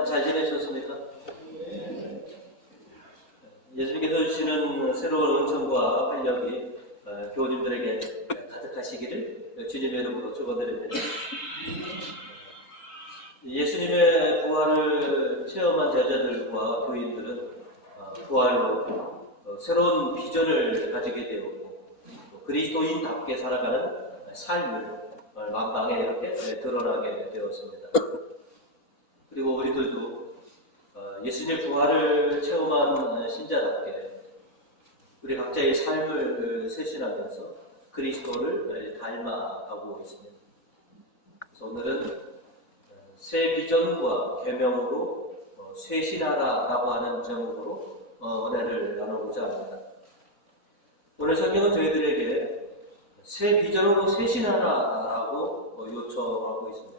주간 잘 지내셨습니까? 예수님께서 주시는 새로운 은총과 활력이 교우님들에게 가득하시기를 주님의 이름으로 축원드립니다. 예수님의 부활을 체험한 제자들과 교인들은 부활로 새로운 비전을 가지게 되었고 그리스도인답게 살아가는 삶을 만방에 이렇게 드러나게 되었습니다. 그리고 우리들도 예수님의 부활을 체험한 신자답게 우리 각자의 삶을 쇄신하면서 그리스도를 닮아가고 있습니다. 그래서 오늘은 새 비전과 계명으로 쇄신하라라고 하는 제목으로 은혜를 나누고자 합니다. 오늘 성경은 저희들에게 새 비전으로 쇄신하라라고 요청하고 있습니다.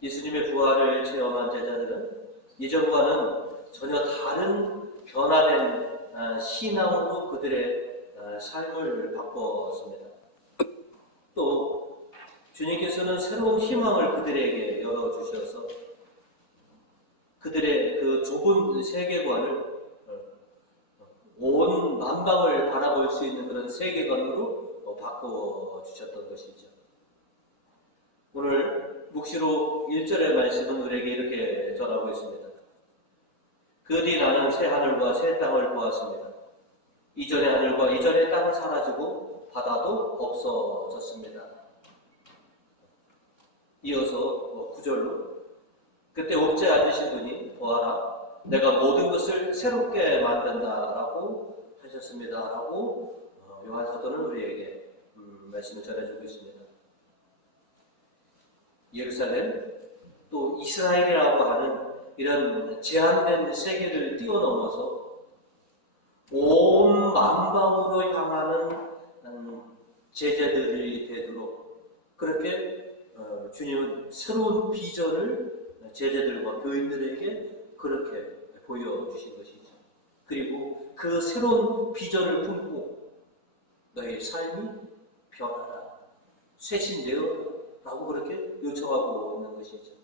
예수님의 부활을 체험한 제자들은 이전과는 전혀 다른 변화된 신앙으로 그들의 삶을 바꿨습니다. 또 주님께서는 새로운 희망을 그들에게 열어주셔서 그들의 그 좁은 세계관을 온 만방을 바라볼 수 있는 그런 세계관으로 바꿔주셨던 것이죠. 오늘 묵시록 1절의 말씀은 우리에게 이렇게 전하고 있습니다. 그 뒤 나는 새 하늘과 새 땅을 보았습니다. 이전의 하늘과 이전의 땅은 사라지고 바다도 없어졌습니다. 이어서 9절로 그때 옥제에 앉으신 분이 보아라 내가 모든 것을 새롭게 만든다라고 하셨습니다. 라고 요한 사도는 우리에게 말씀을 전해주고 있습니다. 예루살렘 또 이스라엘이라고 하는 이런 제한된 세계를 뛰어넘어서 온 만방으로 향하는 제자들이 되도록 그렇게 주님은 새로운 비전을 제자들과 교인들에게 그렇게 보여주신 것이죠. 그리고 그 새로운 비전을 품고 너의 삶이 변하라, 쇄신되어 라고 그렇게 요청하고 있는 것이죠.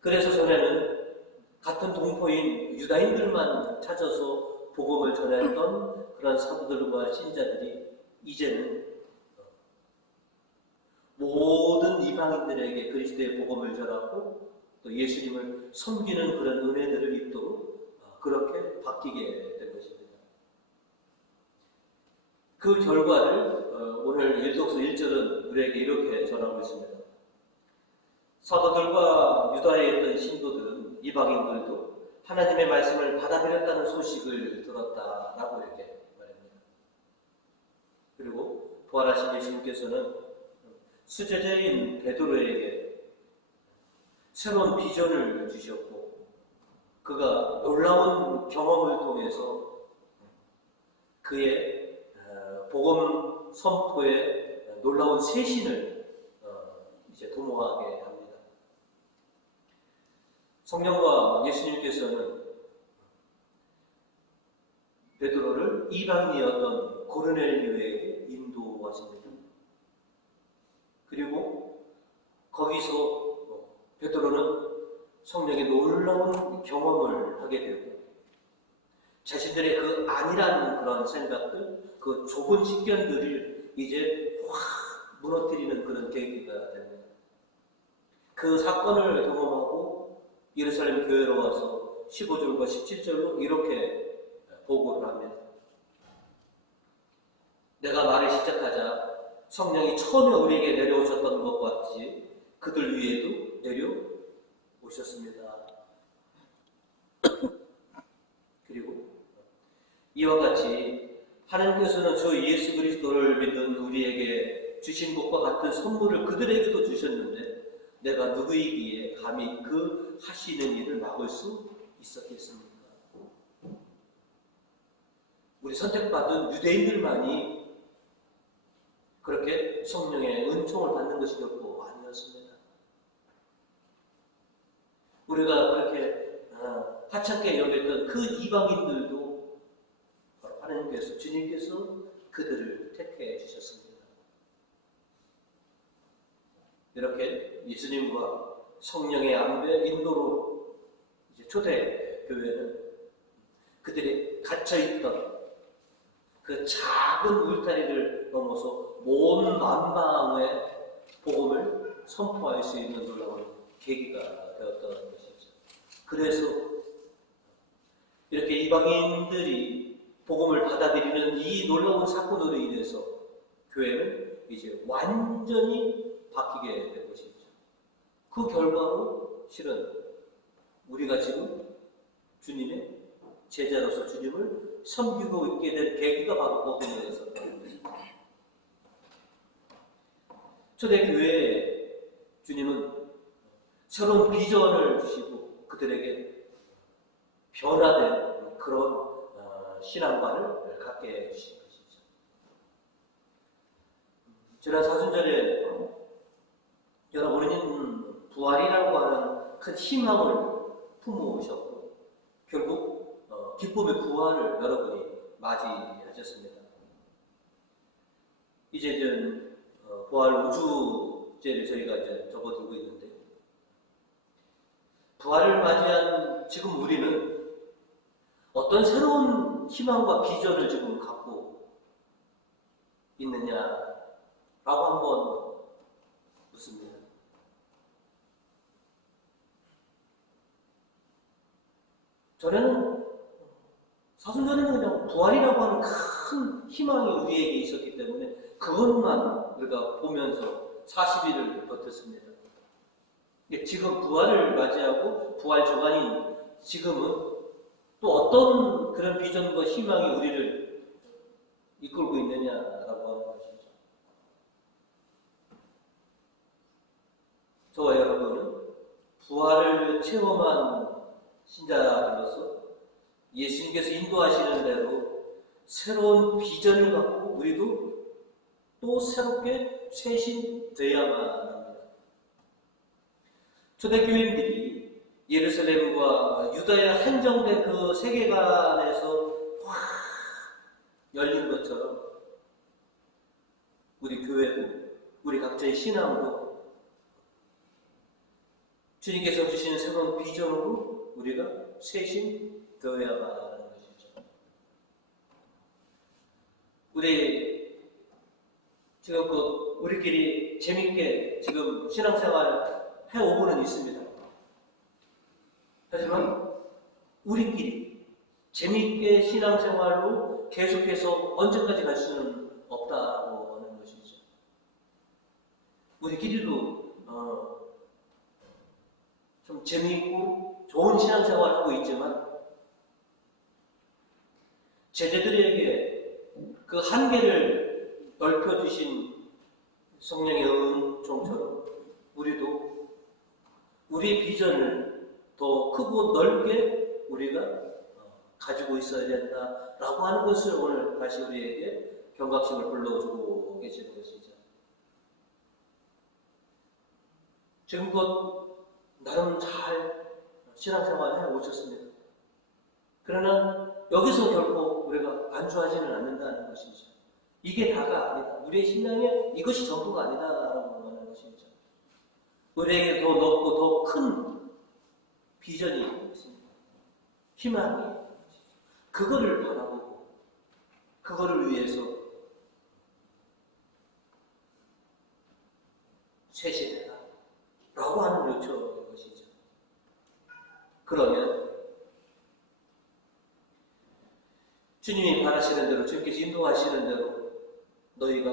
그래서 전에는 같은 동포인 유다인들만 찾아서 복음을 전했던 그런 사도들과 신자들이 이제는 모든 이방인들에게 그리스도의 복음을 전하고 또 예수님을 섬기는 그런 은혜들을 입도록 그렇게 바뀌게 된 것입니다. 그 결과를 오늘 일독서 1절은 우리에게 이렇게 전하고 있습니다. 사도들과 유다에 있던 신도들은 이방인들도 하나님의 말씀을 받아들였다는 소식을 들었다라고 이렇게 말합니다. 그리고 부활하신 예수님께서는 수제자인 베드로에게 새로운 비전을 주셨고 그가 놀라운 경험을 통해서 그의 복음 선포의 놀라운 쇄신을 이제 도모하게 합니다. 성령과 예수님께서는 베드로를 이방인이었던 고르넬리오에게 인도하십니다. 그리고 거기서 베드로는 성령의 놀라운 경험을 하게 되고 자신들의 그 아니라는 그런 생각들, 그 좁은 식견들을 이제 확 무너뜨리는 그런 계기가 됩니다. 그 사건을 경험하고 예루살렘 교회로 와서 15절과 17절로 이렇게 보고를 합니다. 내가 말을 시작하자 성령이 처음에 우리에게 내려오셨던 것 같이 그들 위에도 내려오셨습니다. 그리고 이와 같이 하나님께서는 저 예수 그리스도를 믿은 우리에게 주신 것과 같은 선물을 그들에게도 주셨는데 내가 누구이기에 감히 그 하시는 일을 막을 수 있었겠습니까? 우리 선택받은 유대인들만이 그렇게 성령의 은총을 받는 것이 결코 아니었습니다. 우리가 그렇게 하찮게 여겼던 그 이방인들도 하나님께서, 주님께서 그들을 택해 주셨습니다. 이렇게 예수님과 성령의 안배 인도로 이제 초대 교회는 그들이 갇혀있던 그 작은 울타리를 넘어서 온 만방의 복음을 선포할 수 있는 놀라운 계기가 되었던 것이죠. 그래서 이렇게 이방인들이 복음을 받아들이는 이 놀라운 사건으로 인해서 교회는 이제 완전히 바뀌게 된 것이죠. 그 결과로 실은 우리가 지금 주님의 제자로서 주님을 섬기고 있게 된 계기가 바로 복음에 있었던 것입니다. 초대교회에 주님은 새로운 비전을 주시고 그들에게 변화된 그런 신앙관을 갖게 해주신 것이죠. 지난 사순절에 여러분은 부활이라고 하는 큰 희망을 품어오셨고 결국 기쁨의 부활을 여러분이 맞이하셨습니다. 이제는 부활 우주제를 저희가 이제 접어들고 있는데 부활을 맞이한 지금 우리는 어떤 새로운 희망과 비전을 지금 갖고 있느냐라고 한번 묻습니다. 전에는 사순절에는 그냥 부활이라고 하는 큰 희망이 우리에게 있었기 때문에 그것만 우리가 보면서 40일을 버텼습니다. 지금 부활을 맞이하고 부활 주간인 지금은 또 어떤 그런 비전과 희망이 우리를 이끌고 있느냐라고 하는 것이죠. 저와 여러분은 부활을 체험한 신자들로서 예수님께서 인도하시는 대로 새로운 비전을 갖고 우리도 또 새롭게 쇄신되어야만 합니다. 초대교인들이 예루살렘과 유다에 한정된 그 세계관에서 확 열린 것처럼 우리 교회도 우리 각자의 신앙도 주님께서 주시는 새로운 비전으로 우리가 쇄신되어야만 하는 것이죠. 우리 지금 우리끼리 재밌게 지금 신앙생활 해오고는 있습니다. 하지만 우리끼리 재미있게 신앙생활로 계속해서 언제까지 갈 수는 없다고 하는 것이죠. 우리끼리도 좀 재미있고 좋은 신앙생활을 하고 있지만 제자들에게 그 한계를 넓혀주신 성령의 은총처럼 우리도 우리 비전을 더 크고 넓게 우리가 가지고 있어야 된다라고 하는 것을 오늘 다시 우리에게 경각심을 불러주고 계시는 것이죠. 지금껏 나름 잘 신앙생활을 해오셨습니다. 그러나 여기서 결코 우리가 안주하지는 않는다는 것이죠. 이게 다가 아니다. 우리의 신앙에 이것이 전부가 아니다라고 하는 것이죠. 우리에게 더 넓고 더 큰 비전이 있습니다. 희망이 그거를 바라보고 그거를 위해서 쇄신해라 라고 하는 요청인 것이죠. 그러면 주님이 바라시는 대로 주님께서 인도하시는 대로 너희가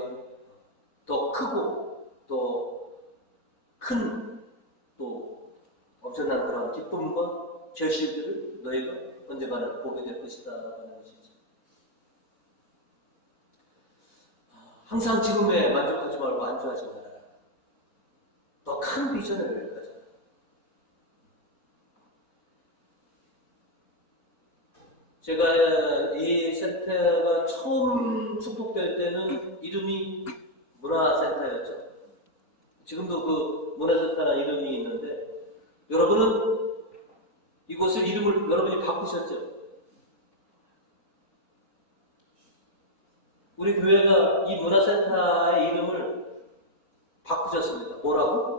더 크고 더 큰 또 엄청난 그런 기쁨과 결실들을 너희가 언젠가는 보게 될 것이다 하는 것이죠. 항상 지금에 만족하지 말고 안주하지 말아라. 더 큰 비전을 가져라. 제가 이 센터가 처음 축복될 때는 이름이 문화센터였죠. 지금도 그 문화센터라는 이름이 있는데 여러분은 이곳을 이름을 여러분이 바꾸셨죠? 우리 교회가 이 문화센터의 이름을 바꾸셨습니다. 뭐라고?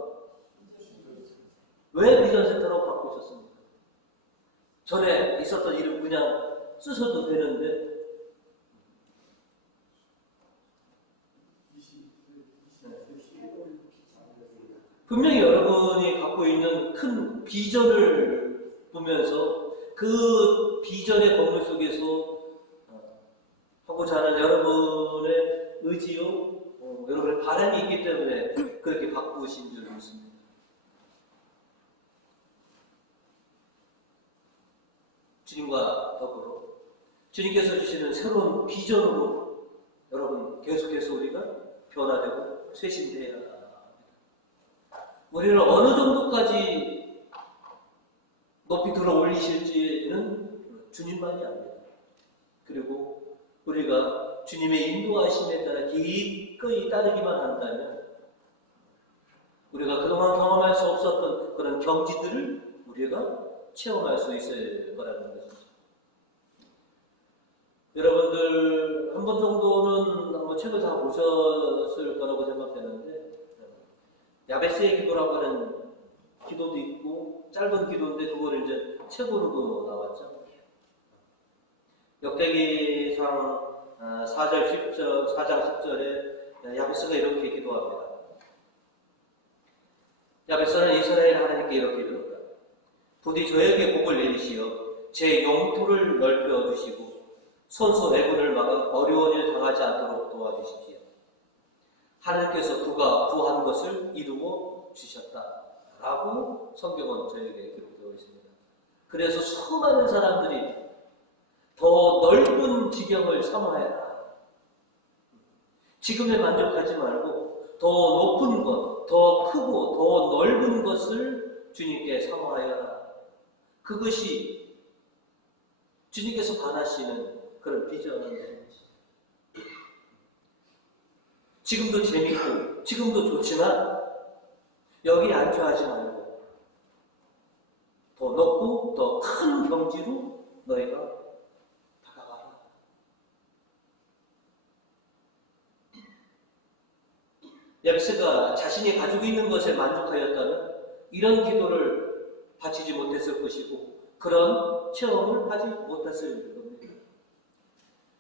왜 비전센터로 바꾸셨습니까? 전에 있었던 이름 그냥 쓰셔도 되는데 분명히 여러분이 갖고 있는 큰 비전을 보면서 그 비전의 건물 속에서 하고자 하는 여러분의 의지요, 여러분의 바람이 있기 때문에 그렇게 바꾸신 줄 믿습니다. 주님과 더불어 주님께서 주시는 새로운 비전으로 여러분 계속해서 우리가 변화되고 쇄신되어야 합니다. 우리를 어느 정도까지 높이 들어 올리실지는 주님만이 압니다. 그리고 우리가 주님의 인도하심에 따라 기꺼이 따르기만 한다면 우리가 그동안 경험할 수 없었던 그런 경지들을 우리가 체험할 수 있을 거라는 것이죠. 여러분들 한 번 정도는 뭐 책을 다 보셨을 거라고 생각되는데 야베스의 기도라고 하는 기도도 있고 짧은 기도인데 그거를 이제 책으로도 나왔죠. 역대기상 4장 10절에 야베스가 이렇게 기도합니다. 야베스는 이스라엘 하나님께 이렇게 기도합니다. 부디 저에게 복을 내리시어 제 영토를 넓혀 주시고 손수 애군을 막아 어려운 일 당하지 않도록 도와주십시오. 하나님께서 그가 구한 것을 이루어 주셨다 라고 성경은 저에게 기록되어 있습니다. 그래서 수많은 사람들이 더 넓은 지경을 삼아야 지금에 만족하지 말고 더 높은 것, 더 크고 더 넓은 것을 주님께 사모하여라. 그것이 주님께서 바라시는 그런 비전입니다. 지금도 재밌고 지금도 좋지만 여기 안주하지 말고 더 높고 더 큰 경지로 너희가 다가가라. 야베스가 자신이 가지고 있는 것에 만족하였다면 이런 기도를 바치지 못했을 것이고 그런 체험을 하지 못했을 겁니다.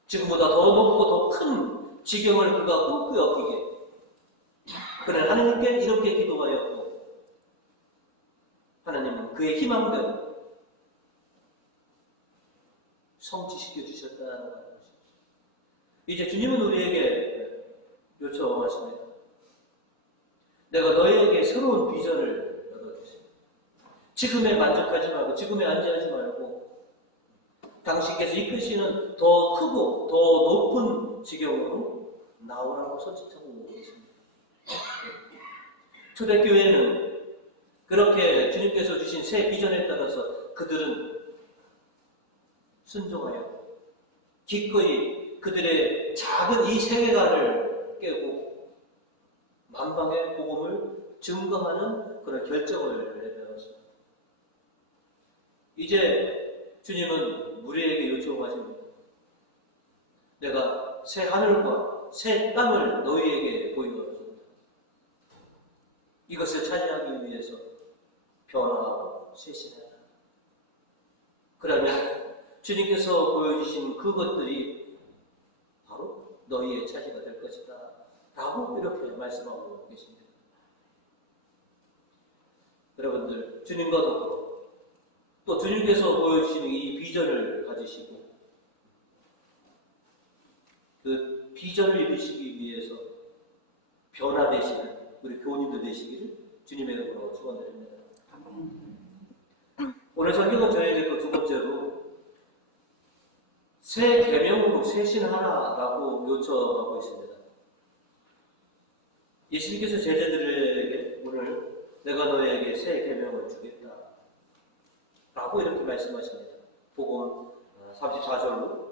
지금보다 더 높고 더 큰 지경을 그가 꿈꾸었기에 그는 하나님께 이렇게 기도하였고 하나님은 그의 희망대로 성취시켜 주셨다는 것이죠. 이제 주님은 우리에게 요청하십니다. 내가 너희에게 새로운 비전을 열어주십니다. 지금에 만족하지 말고 지금에 안지하지 말고 당신께서 이끄시는 더 크고 더 높은 지경으로 나오라고 선택하고 계십니다. 초대교회는 그렇게 주님께서 주신 새 비전에 따라서 그들은 순종하여 기꺼이 그들의 작은 이 세계관을 깨고 만방의 복음을 증거하는 그런 결정을 내려왔습니다. 이제 주님은 우리에게 요청하십니다. 내가 새 하늘과 새 땅을 너희에게 보여주었습니다. 이것을 차지하기 위해서 변화하고 쇄신하라. 그러면 주님께서 보여주신 그것들이 바로 너희의 차지가 될 것이다 라고 이렇게 말씀하고 계십니다. 여러분들 주님과 더불어 또 주님께서 보여주시는 이 비전을 가지시고 그 비전을 이루시기 위해서 변화되시는 우리 교우님들 되시기를 주님의 이름으로 축원드립니다. 오늘 성경은 저희에게 두 번째로 새 계명으로 쇄신하라라고 요청하고 있습니다. 예수님께서 제자들에게 오늘 내가 너에게 새 계명을 주겠다 라고 이렇게 말씀하십니다. 복음 34절로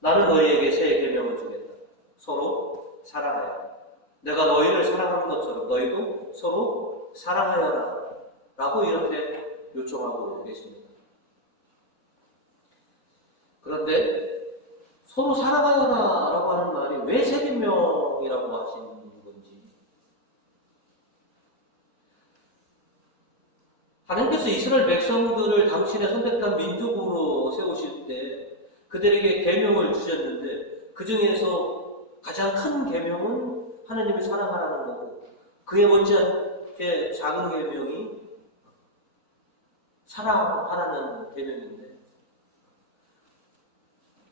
나는 너희에게 새 계명을 주겠다. 서로 사랑하여라. 내가 너희를 사랑하는 것처럼 너희도 서로 사랑하여라 라고 이렇게 요청하고 계십니다. 그런데 서로 사랑하여라 라고 하는 말이 왜 새 계명이라고 하시는 건지 하나님께서 이스라엘 백성들을 당신의 선택한 민족으로 세우실 때 그들에게 계명을 주셨는데 그 중에서 가장 큰 계명은 하나님을 사랑하라는 거고 그에 못지않게 작은 계명이 사랑하라는 계명인데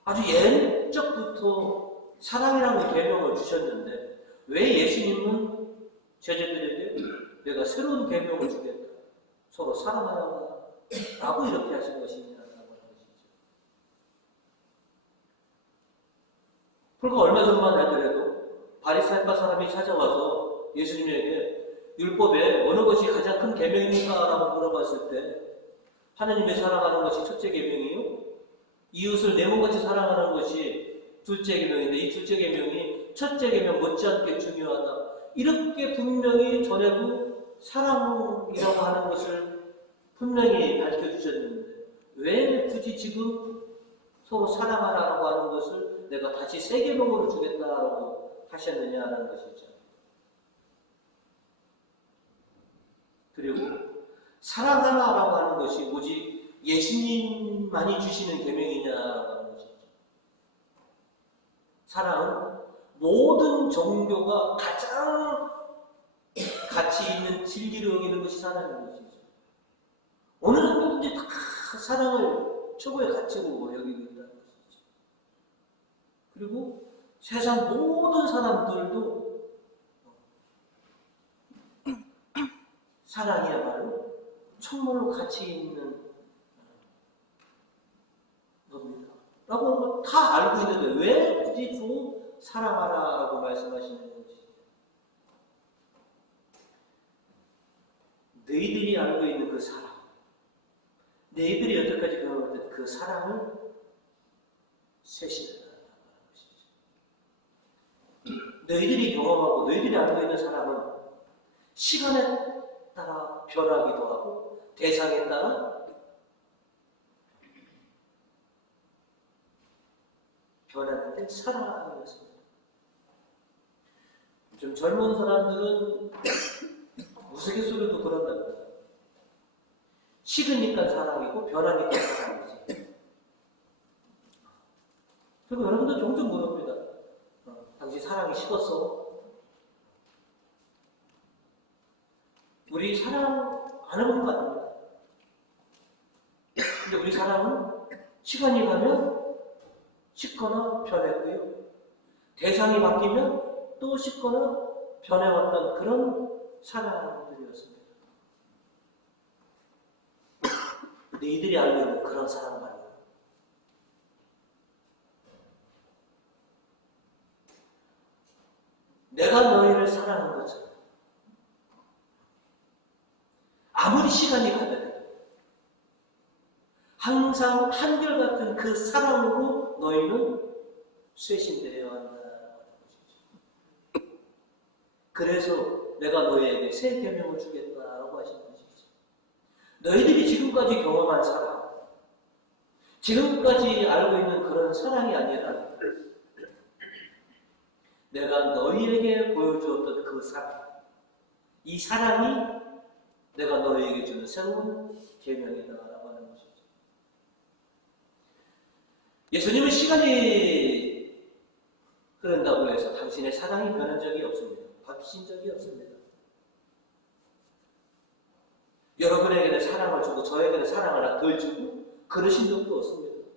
아주 옛적부터 사랑이라는 계명을 주셨는데 왜 예수님은 제자들에게 내가 새로운 계명을 주겠다. 서로 사랑하라 라고 이렇게 하신 것이냐라고 하는 것이죠. 불과 얼마 전만 하더라도 바리새파 사람이 찾아와서 예수님에게 율법에 어느 것이 가장 큰 계명인가 라고 물어봤을 때 하나님을 사랑하는 것이 첫째 계명이요 이웃을 내 몸같이 사랑하는 것이 둘째 계명인데 이 둘째 계명이 첫째 계명 못지않게 중요하다. 이렇게 분명히 전하고 사랑이라고 하는 것을 분명히 밝혀주셨는데 왜 굳이 지금 서로 사랑하라고 하는 것을 내가 다시 새 계명으로 주겠다라고 하셨느냐라는 것이죠. 그리고 사랑하라고 하는 것이 오직 예수님만이 주시는 계명이냐라고 하는 것이죠. 사랑은 모든 종교가 가장 가치 있는 진리를 여기는 것이 사랑인 것이죠. 어느 정도든지 다 사랑을 최고의 가치로 여기고 있다는 것이죠. 그리고 세상 모든 사람들도 사랑이야말로 정말로 가치 있는 겁니다. 라고 다 알고 있는데 왜 굳이 또 사랑하라라고 말씀하시는 것이죠. 너희들이 알고 있는 그 사랑, 너희들이 여태까지 경험했던 그 사랑을 쇄신하라는 것이죠. 너희들이 경험하고 너희들이 알고 있는 사랑은 시간에 따라 변하기도 하고 대상에 따라 변하는데 사랑하는 것입니다. 좀 젊은 사람들은 우스갯소리도 그런답니다. 식으니까 사랑이고 변하니까 사랑이지. 그리고 여러분들 종종 물어봅니다. 당신 사랑이 식었어? 우리 사랑 안 해본 거 아닙니다. 근데 우리 사랑은 시간이 가면 식거나 변했고요. 대상이 바뀌면 또 식거나 변해왔던 그런 사랑들이었습니다. 너희들이 알고 있는 그런 사랑 말이에요. 내가 너희를 사랑한 것처럼 아무리 시간이 가더라도 항상 한결같은 그 사랑으로 너희는 쇄신되어야 한다는 것이죠. 그래서 내가 너희에게 새 계명을 주겠다라고 하신 것이죠. 너희들이 지금까지 경험한 사랑, 지금까지 알고 있는 그런 사랑이 아니라 내가 너희에게 보여주었던 그 사랑, 이 사랑이 내가 너희에게 주는 새로운 계명이다라고 하는 것이죠. 예수님은 시간이 흐른다고 해서 당신의 사랑이 변한 적이 없습니다. 바뀌신 적이 없습니다. 여러분에게는 사랑을 주고 저에게는 사랑을 하나 덜 주고 그러신 적도 없습니다.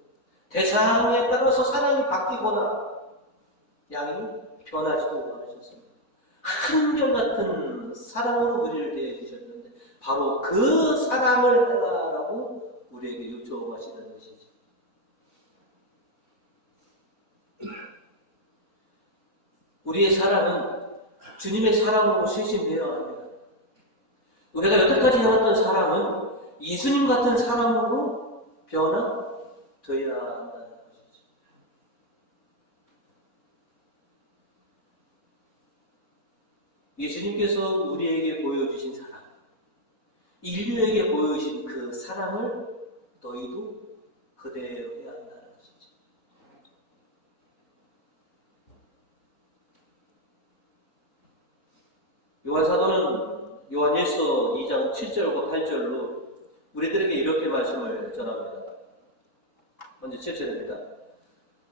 대상에 따라서 사랑이 바뀌거나 양이 변하지도 않으셨습니다. 한결같은 사랑으로 우리를 대해주셨는데 바로 그 사랑을 해라라고 우리에게 요청하시는 것이죠. 우리의 사랑은 주님의 사랑으로 쇄신되어야 합니다. 우리가 여태까지 해왔던 사랑은 예수님 같은 사랑으로 변화되어야 한다는 것이죠. 예수님께서 우리에게 보여주신 사랑, 인류에게 보여주신 그 사랑을 너희도 그대로 해야 한다는 것이죠. 요한사도는 요한일서 2장 7절과 8절로 우리들에게 이렇게 말씀을 전합니다. 먼저 7절입니다.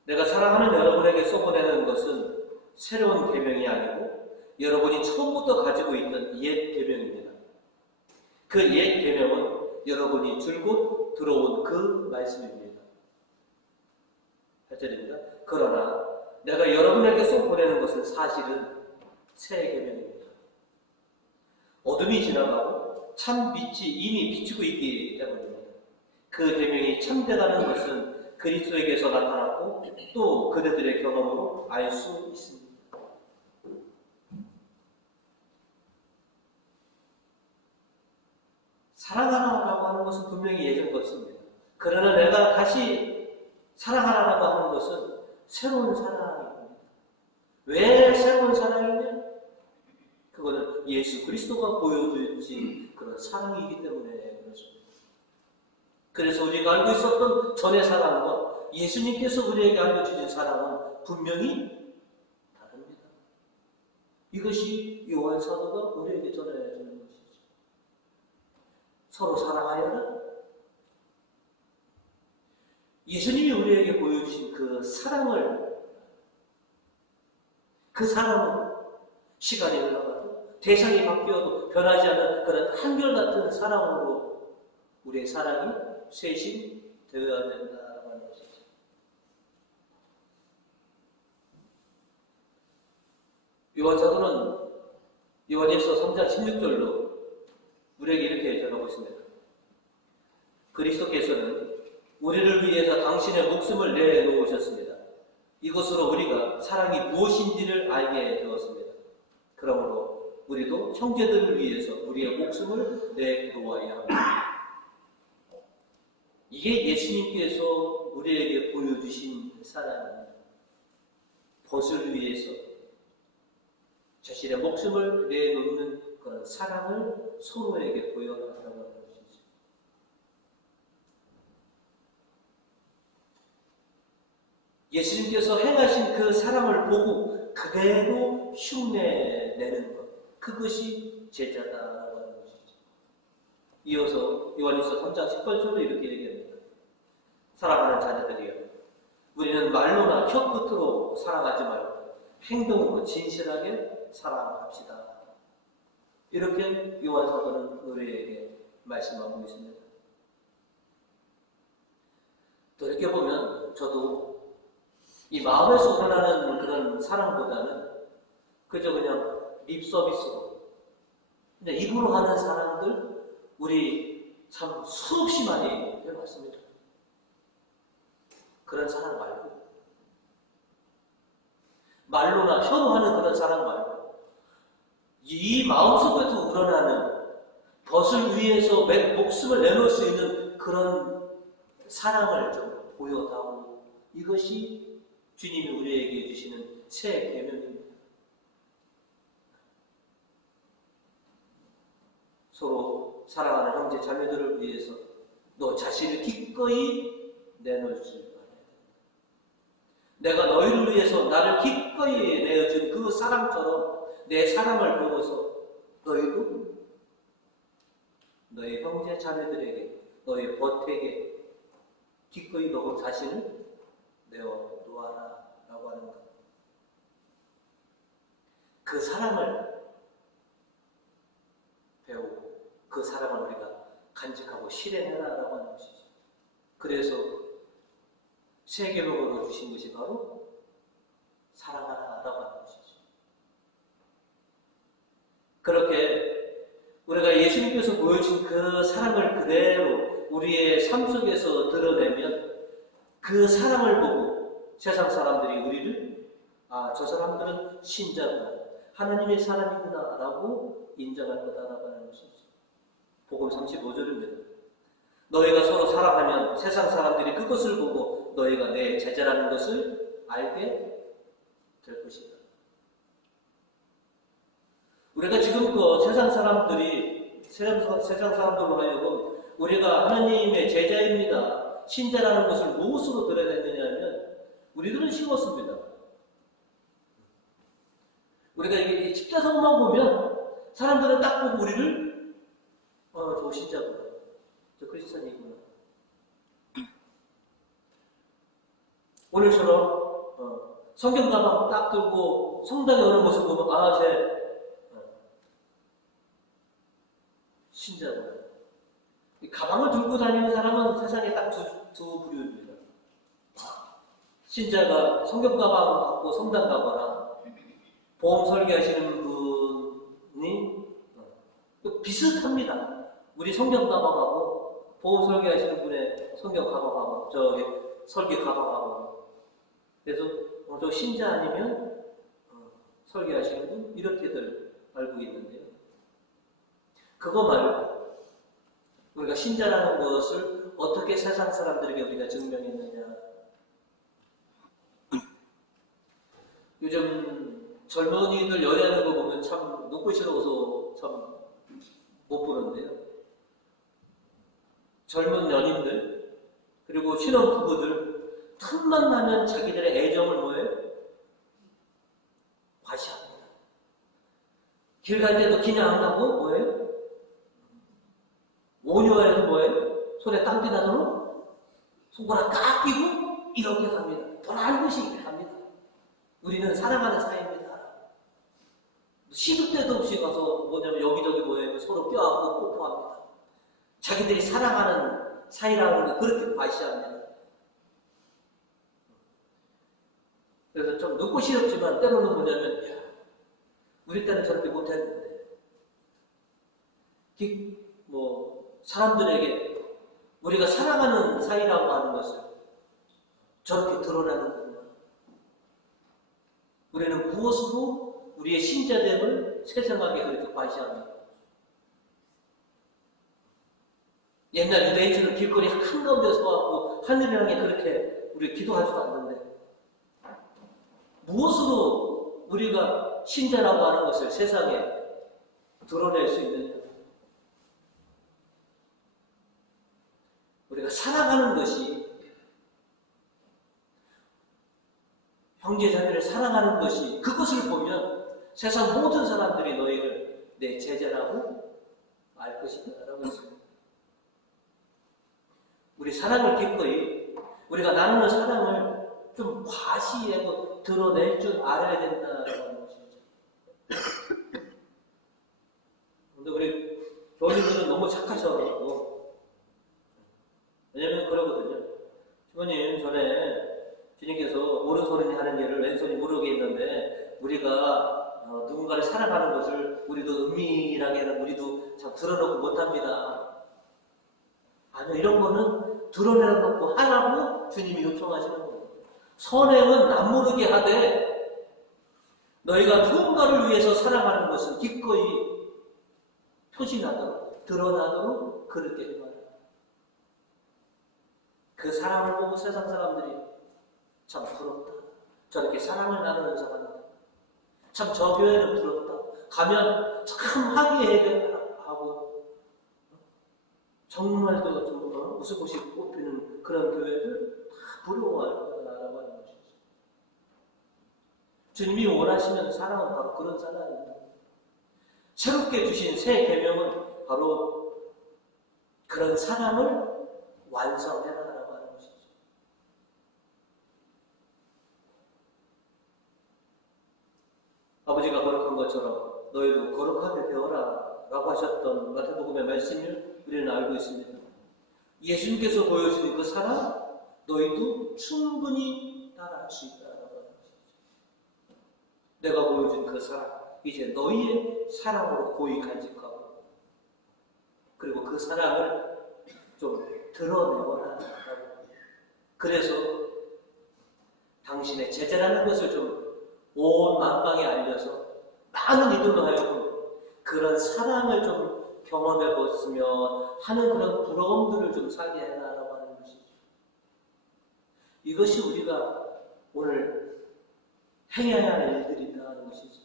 내가 사랑하는 여러분에게 써보내는 것은 새로운 계명이 아니고 여러분이 처음부터 가지고 있던 옛 계명입니다. 그 옛 계명은 여러분이 줄곧 들어온 그 말씀입니다. 8절입니다. 그러나 내가 여러분에게 써보내는 것은 사실은 새 계명입니다. 어둠이 지나가고 참 빛이 이미 비추고 있기 때문입니다. 그 계명이 참되다는 것은 그리스도에게서 나타났고 또 그들의 경험으로 알 수 있습니다. 사랑하라고 하는 것은 분명히 예전 것입니다. 그러나 내가 다시 사랑하라고 하는 것은 새로운 사랑입니다. 왜 새로운 사랑이냐? 그거는 예수 그리스도가 보여주신 그런 사랑이기 때문에 그렇습니다. 그래서 우리가 알고 있었던 전의 사랑과 예수님께서 우리에게 알려주신 사랑은 분명히 다릅니다. 이것이 요한 사도가 우리에게 전해주는 것이죠. 서로 사랑하여라. 예수님이 우리에게 보여주신 그 사랑을, 그 사랑은 시간이 흘러가도 대상이 바뀌어도 변하지 않는 그런 한결같은 사랑으로 우리의 사랑이 쇄신되어야 된다고 하는 것이죠. 요한사도는 요한일서 3장 16절로 우리에게 이렇게 전하고 있습니다. 그리스도께서는 우리를 위해서 당신의 목숨을 내놓으셨습니다. 이것으로 우리가 사랑이 무엇인지를 알게 되었습니다. 그러므로 우리도 형제들을 위해서 우리의 목숨을 내놓아야 합니다. 이게 예수님께서 우리에게 보여주신 사랑입니다. 벗을 위해서 자신의 목숨을 내놓는 그런 사랑을 서로에게 보여달라고 하는 것이죠. 예수님께서 행하신 그 사랑을 보고 그대로 흉내내는 것, 그것이 제자다라고 하는 것이죠. 이어서 요한일서 3장 18절로 이렇게 얘기합니다. 사랑하는 자녀들이여, 우리는 말로나 혀끝으로 사랑하지 말고 행동으로 진실하게 사랑합시다. 이렇게 요한 사도는 우리에게 말씀하고 있습니다. 돌이켜보면 저도 이 마음에서 우러나는 그런 사랑보다는 그저 그냥 립 서비스로 그냥 입으로 하는 사랑들 우리 참 수없이 많이 해봤습니다. 그런 사랑 말고 말로나 혀로 하는 그런 사랑 말고 이 마음속에서 우러나는 벗을 위해서 목숨을 내놓을 수 있는 그런 사랑을 좀 보여다오. 이것이 주님이 우리에게 주시는 새 계명입니다. 서로 사랑하는 형제 자매들을 위해서 너 자신을 기꺼이 내놓을 줄 알아야 된다. 내가 너희를 위해서 나를 기꺼이 내어준 그 사랑처럼 내 사랑을 배워서 너희도 너희 형제 자매들에게 너희 벗에게 기꺼이 너 자신을 내어놓아라 라고 하는 것. 그 사랑을 배우고 그 사랑을 우리가 간직하고 실행해라 라고 하는 것이죠. 그래서 새 계명으로 주신 것이 바로 사랑하라 라고 하는 것이죠. 그렇게 우리가 예수님께서 보여준 그 사랑을 그대로 우리의 삶 속에서 드러내면 그 사랑을 보고 세상 사람들이 우리를 저 사람들은 신자구나, 하나님의 사람이구나 라고 인정할 거다라고 하는 것이죠. 복음 35절입니다. 너희가 서로 사랑하면 세상 사람들이 그것을 보고 너희가 내 제자라는 것을 알게 될 것이다. 우리가 지금껏 세상 사람들로 하여금 우리가 하나님의 제자입니다, 신자라는 것을 무엇으로 드러냈느냐 하면 우리들은 쉬웠습니다. 우리가 이 십자성만 보면 사람들은 딱 보고 우리를 저 신자구나, 저 크리스찬이구나. 오늘처럼 성경 가방 딱 들고 성당에 오는 모습 보면 쟤 신자구나. 이 가방을 들고 다니는 사람은 세상에 딱 두 부류입니다. 신자가 성경 가방 갖고 성당 가거나 보험 설계하시는 분이 비슷합니다. 우리 성경 가방하고 보험 설계하시는 분의 성경 가방하고 저기 설계 가방하고. 그래서 저 신자 아니면 설계하시는 분 이렇게들 알고 있는데요. 그거 말고 우리가 신자라는 것을 어떻게 세상 사람들에게 우리가 증명했느냐. 요즘 젊은이들 연애하는 거 보면 참 눈꽃이로워서 참 못 보는데요. 젊은 연인들 그리고 신혼부부들 틈만 나면 자기들의 애정을 뭐예요? 과시합니다. 길 갈 때도 기냥 안 가고 뭐예요? 오녀에도 뭐예요? 손에 땀띠 나도록 손가락 깍 끼고 이렇게 갑니다. 뻔알듯이 갑니다. 우리는 사랑하는 사이입니다. 시도 때도 없이 가서 뭐냐면 여기저기 뭐예요? 서로 껴안고 뽀뽀합니다. 자기들이 사랑하는 사이라는 걸 그렇게 과시합니다. 그래서 좀 눈꽃이었지만 때로는 뭐냐면 우리 때는 저렇게 못했는데 사람들에게 우리가 사랑하는 사이라고 하는 것을 저렇게 드러내는구나. 우리는 무엇으로 우리의 신자됨을 세상하게 그렇게 과시합니다. 옛날 유대인처럼 길거리 한가운데 서갖고 하늘을 향해 그렇게 우리 기도하지도 않는데 무엇으로 우리가 신자라고 하는 것을 세상에 드러낼 수 있느냐? 우리가 사랑하는 것이 형제자매를 사랑하는 것이 그것을 보면 세상 모든 사람들이 너희를 내 제자라고 알 것이다 라고 했습니다. 우리 사랑을 기꺼이 우리가 나누는 사랑을 좀 과시하고 드러낼 줄 알아야 된다는 것이죠. 근데 우리 교우님들은 너무 착하셔가지고 왜냐면 그러거든요. 주님 전에 주님께서 오른손이 하는 일을 왼손이 모르게 했는데 우리가 누군가를 사랑하는 것을 우리도 은밀하게 하는 우리도 참 드러내고 못합니다. 아니요, 이런 거는 드러내놓고 하라고 주님이 요청하시는 거예요. 선행은 남모르게 하되 너희가 누군가를 위해서 사랑하는 것은 기꺼이 표진하도록 드러나도록 그렇게 해봐라. 그 사랑을 보고 세상 사람들이 참 부럽다. 저렇게 사랑을 나누는 사람들. 참 저 교회는 부럽다. 가면 참 화기애애하고 정말도 좀 웃음꽃이 꽃피는 그런 교회들 다 부러워할 거다라고 하는 것이죠. 주님이 원하시는 사랑은 바로 그런 사랑입니다. 새롭게 주신 새 계명은 바로 그런 사랑을 완성해라라고 하는 것이죠. 아버지가 거룩한 것처럼 너희도 거룩하게 되어라 라고 하셨던 마태복음의 말씀을 우리는 알고 있습니다. 예수님께서 보여주신 그 사랑 너희도 충분히 따라할 수 있다라고 하는 것이죠. 내가 보여준 그 사랑 이제 너희의 사랑으로 고이 간직하고 그리고 그 사랑을 좀 드러내거라. 그래서 당신의 제자라는 것을 좀 온 만방에 알려서 많은 이들로 하여금 그런 사랑을 좀 경험해 보았으면 하는 그런 부러움들을 좀 살게 해라라고 하는 것이죠. 이것이 우리가 오늘 행해야 할 일들이다 하는 것이죠.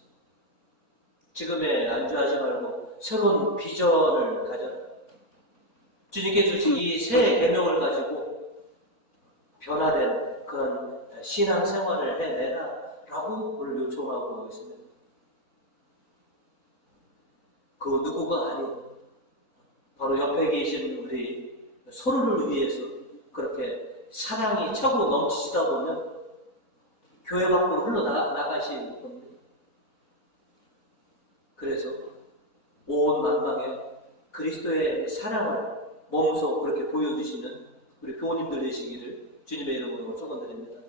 지금에 안주하지 말고 새로운 비전을 가져라. 주님께 주신 이 새 계명을 가지고 변화된 그런 신앙생활을 해내라 라고 오늘 요청하고 있습니다. 그 누구가 아닌 바로 옆에 계신 우리 서로를 위해서 그렇게 사랑이 차고 넘치시다 보면 교회 밖으로 흘러나가시는 겁니다. 그래서 온 만방에 그리스도의 사랑을 몸소 그렇게 보여주시는 우리 교우님들 되시기를 주님의 이름으로 축원드립니다.